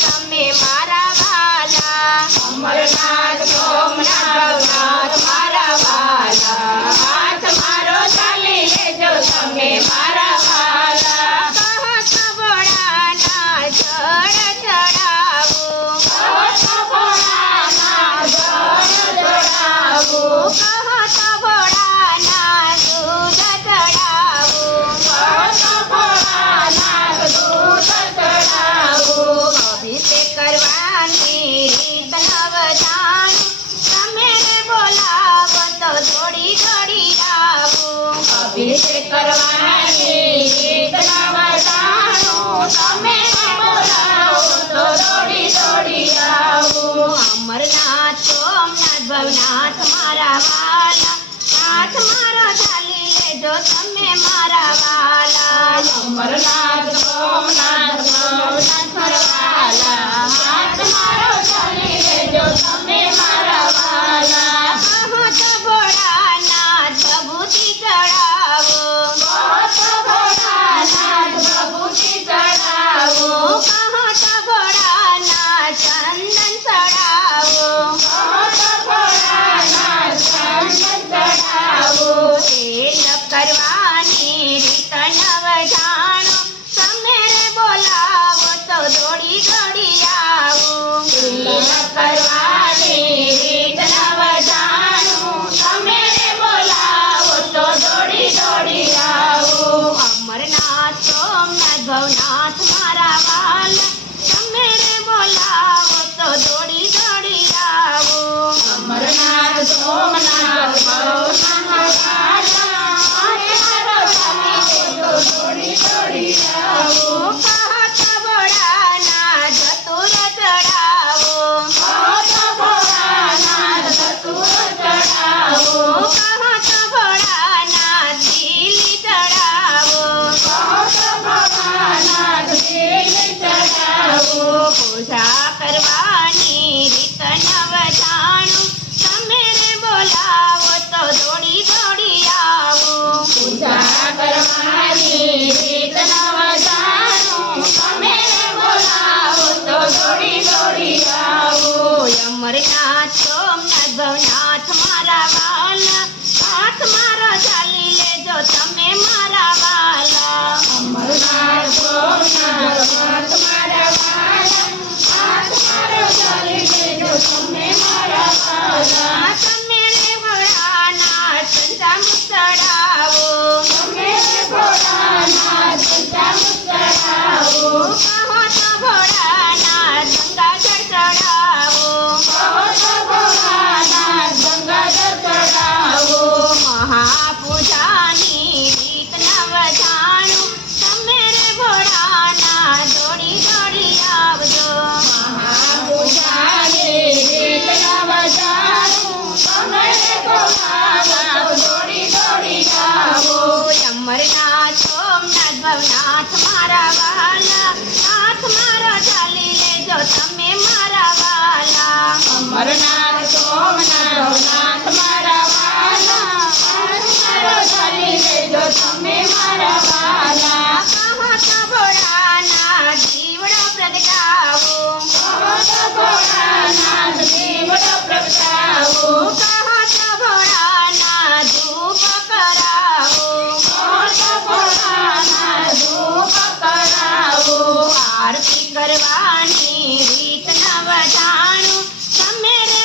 તમે મારા વાલા અમરનાથ સોમનાથ ભવનાથ મારા વાલા, હાથ મારો ચાલી લેજો તમે મારા વાલા. કહત ભોળાના જળ ચડાવું કહત ભોળાના જળ ચડાવું, કહત ભોળાના દૂધ ચડાવું કહત ભોળાના દૂધ ચડાવું. અભિષેક કરવાની રીત નવ જાણું તમે રે બોલાવો તો દોડી દોડી આવું અભિષેક કરવાની રીત નવ જાણું, તમે બોલાવો તો દોડી દોડી આવું. અમરનાથ સોમનાથ ભવનાથ મારા વાલા, હાથ મારો ચાલી લેજો તમે મારા વાલા અમરનાથ સોમનાથ ભવનાથ મારા વાલા, હાથ મારો ચાલી લેજો તમે મારા વાલા. કહત ભોળાનાથ ભભૂતિ ચડાવો કહત ભોળાનાથ ભભૂતિ ચડાવો, કહત ભોળાનાથ ચંદન ચડાવો કહત ભોળાનાથ ચંદન ચડાવો. તેલ કરવાની રીત નવ જાણો તમે રે બોલાવો તો દોડી દોડી આવું તિલક કરવાની રીત નવ જાણું, તમે રે બોલાવો તો દોડી દોડી આવું. અમરનાથ સોમનાથ ભવનાથ મારા વાલા, તમે રે બોલાવો તો દોડી દોડી આવું અમરનાથ સોમનાથ ભવનાથ વાલા, હાથ મારો ચાલી લેજો દોડી દોડી આવું. કહત ભોળાનાથ ધતુર ચડાવો કહત ભોળાનાથ ધતુર ચડાવો, કહત ભોળાનાથ દિલી ચડાવો કહત ભોળાનાથ દિલ ચડાવો. પૂજા કરવાની રીત નવ જાણું તમે રે બોલાવો તો દોડી દોડી આવું પૂજા કરવાની રીત નવ જાણું, તમે બોલાવો તો દોડી દોડી આવું. અમરનાથ સોમનાથ ભવનાથ મારા વાલા, હાથ મારો ચાલી લેજો તમે મારા વાલા અમરનાથ સોમનાથ ભવનાથ મારા વાલા, હાથ મારો ચાલી લેજો તમે મારા વાલા. તમે રે ભોળાનાથ પંચામૃત ચડાવો તમે ભોળાનાથ પંચામૃત ચડાવો, કહત ભોળાનાથ ગંગાજળ ચડાવો કહત ભોળાનાથ ગંગાજળ ચડાવો. મહાપૂજાની રીત નવ જાણું તમે રે ભોળાનાથ દોડી દોડી આવજો મહાપૂજાની રીત નવ જાણું, તમે બોલાવો દોડી દોડી આવો. અમરનાથ સોમનાથ ભવનાથ મારા વાલા, હાથ મારો ચાલી લેજો તમે મારા વાલા અમરનાથ સોમનાથ ભવનાથ મારા વાલા, હાથ મારો ચાલી લેજો તમે મારા વાલા. કહત ભોળાનાથ જીવડો પ્રગટાવો કહત ભોળાનાથ દીવડો પ્રગટાવો, કહત ભોળાનાથ ધૂપ કરાવો કહત ભોળાનાથ ધૂપ કરાવો. આરતી કરવાની રીત નવ જાણું તમે રે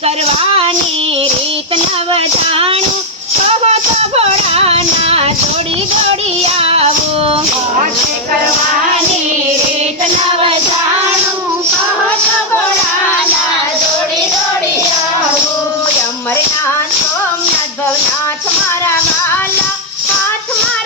કરવાની રીત નવ જાણું કહો તો ભોળાના દોડી દોડી આવો મોક્ષ કરવાની રીત નવ જાણું કહો તો ભોળાના દોડી દોડી આવું અમરનાથ સોમનાથ ભવનાથ મારા વાલા હાથમાં